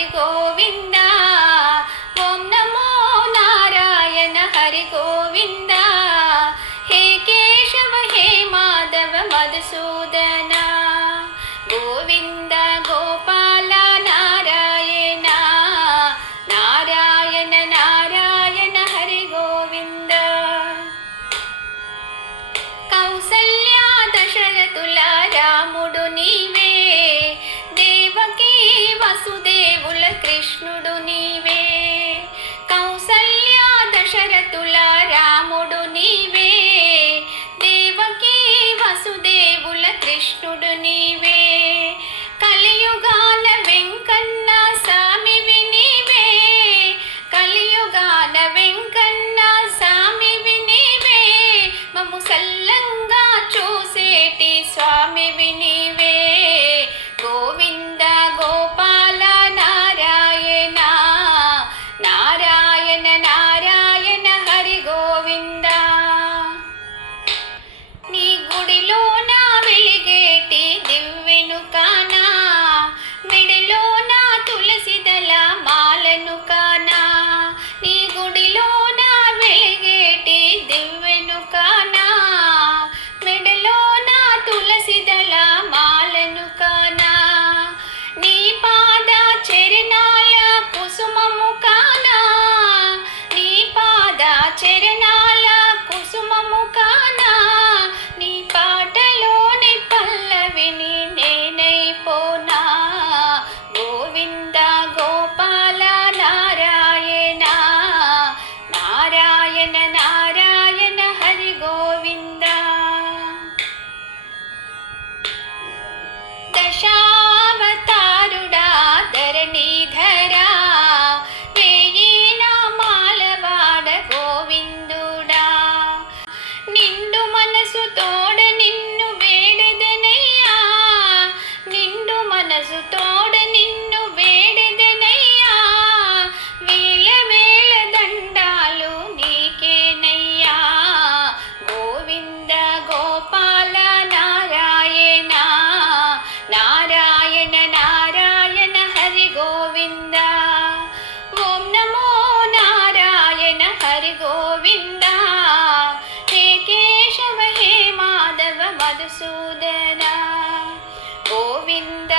హరి గోవింద. ఓం నమో నారాయణ హరి గోవింద. హే కేశవ హే మాధవ మధుసూదన గోవింద గోపాల నారాయణ నారాయణ నారాయణ హరి గోవింద. కౌసల్య దశరథుల రాముడు నీవే, దేవకీ వసుదేవుల కృష్ణుడు నీవే. కౌసల్య దశరథుల రాముడు నీవే, దేవకీ వసుదేవుల కృష్ణుడు నీవే. కలియుగాల వెంకన్న స్వామివి నీవే, కలియుగాల వెంకన్న స్వామివి నీవే. మమ్ము సల్లంగా చూసేటి స్వామివి నీవే. గోవింద గోపాల నారాయణ నారాయణ నారాయణ హరి గోవింద. నీ గుడిలో నా వెలిగేటి దివ్వెను కానా, మిడిలో నా తులసిదల మాలను కానా. నీ గుడిలో నా వెలిగేటి దివ్వెను కానా, మిడిలో నా తులసిదల మాలను కానా. నీ పాద చరణాల కుసుమము కానా, నీ పాద చరణాల కుసుమము కానా. నీ పాటలోని పల్లవిని నేనైపోనా. గోవింద గోపాల నారాయణ నారాయణ నారాయణ హరి గోవింద. దశావతారుడా ధరణీధరా, వేయి నామాలవాడ గోవిందుడా. నిండు మనసు తోడ నిన్ను వేడెదనయ్యా, నిండు మనసు తోడ నిన్ను వేడెదనయ్యా. వేల వేల దండాలు నీకేనయ్యా. గోవింద గోపాల నారాయణ నారాయణ నారాయణ హరి గోవింద. ఓం నమో నారాయణ హరి గోవింద. హే కేశవ హే మాధవ మధుసూదన గోవింద